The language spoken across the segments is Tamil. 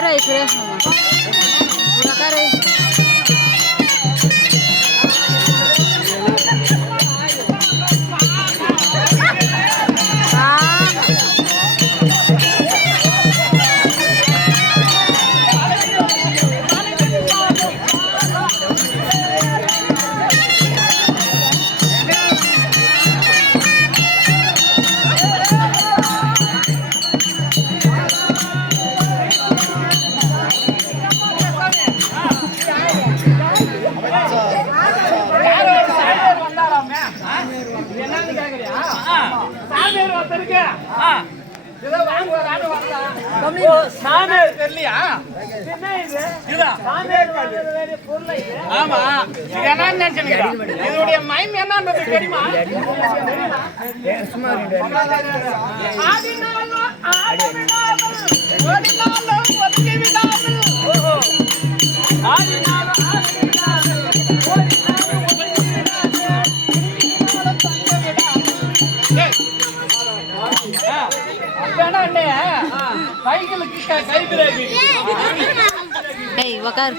Udah sudah. Udah kare. Hey, wakar.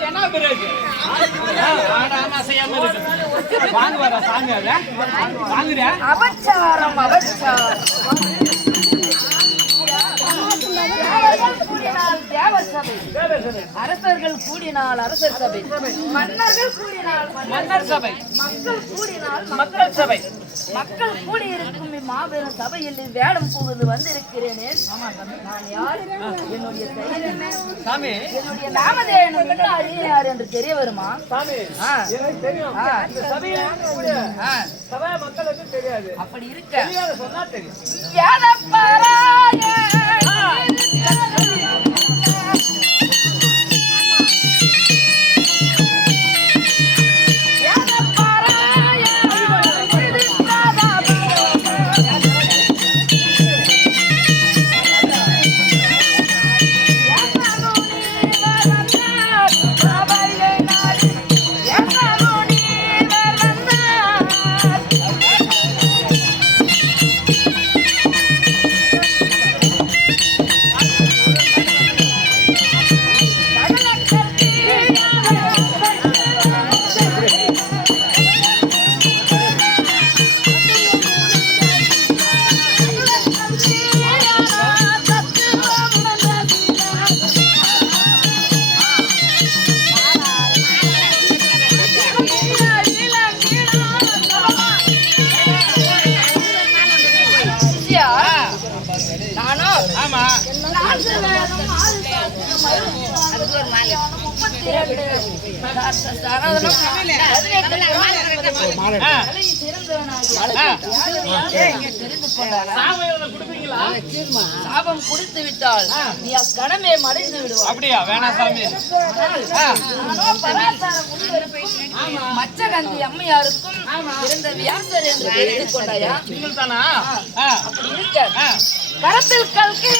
அரசர்கள் கூடினால் அரசர் சபை, மன்னர்கள் கூடினால் மன்னர் சபை, மக்கள் கூடினால் மக்கள் சபை. மக்கள் கூடியிருக்கும் இம்மாபெரும் சபையில் வேடம் போவது வந்திருக்கிறேனே. நான் யார்? என்னுடைய பெயர் என்ன? என்னுடைய நாமதேயம் யார் என்று தெரிய வருமா? அப்படி இருக்க சாபம் குடித்து விட்டால் நீ கணமே மறைந்து விடுவாய். அப்படியா? வேணாம் சாமி. மச்சகந்தி அம்மையாருக்கும் இருந்த வியாசர் என்று தெரிந்து கொண்டாயா? அப்படி இருக்க கரத்தில் கல்கி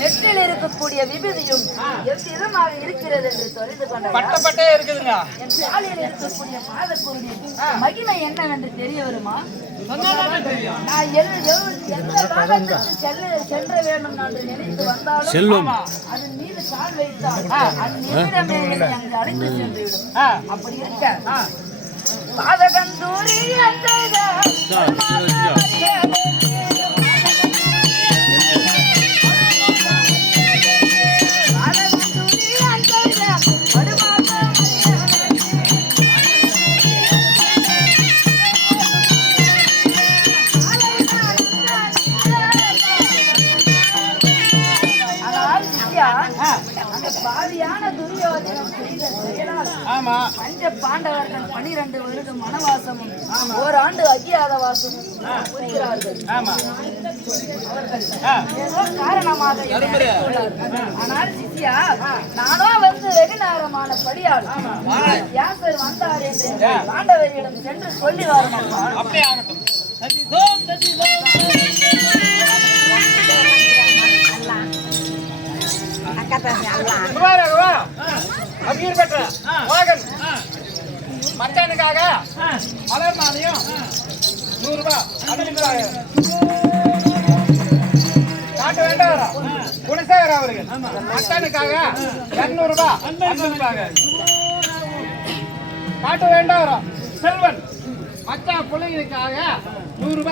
நெற்றில் இருக்கக்கூடிய விபூதியும் எவ்விதமாக இருக்கிறது என்று தெரிந்து கொண்டே இருக்குதுங்க. என் சாலையில் இருக்கக்கூடிய பாதக்குருடி மகிமை என்னவென்று தெரிய வருமா? நான் எந்த பாகத்திற்கு சென்ற வேண்டும் என்று நினைத்து வந்தாலும் அதன் மீது கால் வைத்தால் அந்நிமிடமே அங்கு அழைத்து சென்றுவிடும். அப்படி இருக்க பாதகந்தூரி பஞ்ச பாண்டவர்கள் 12 வருடம் வனவாசமும் ஓராண்டு அஜ்ஞாதவாசமும் புரிகிறார்கள். அவர்கள் ஏதோ காரணமாக. ஆனால் சிஷ்யா, நானோ வந்து வெகு நேரமான படியால் வியாசர் வந்தார் என்று பாண்டவரிடம் சென்று சொல்லி வரணும். அப்படியே ஆகட்டும். மச்சானுக்காக மலர் மாலையும் 100 ரூபாய் காட்ட வேண்டாம். குணசேகர் அவர்கள் மச்சானுக்காக 200 ரூபாய் காட்ட வேண்டாம். செல்வன் மச்சான் பிள்ளைகளுக்காக 100 ரூபாய்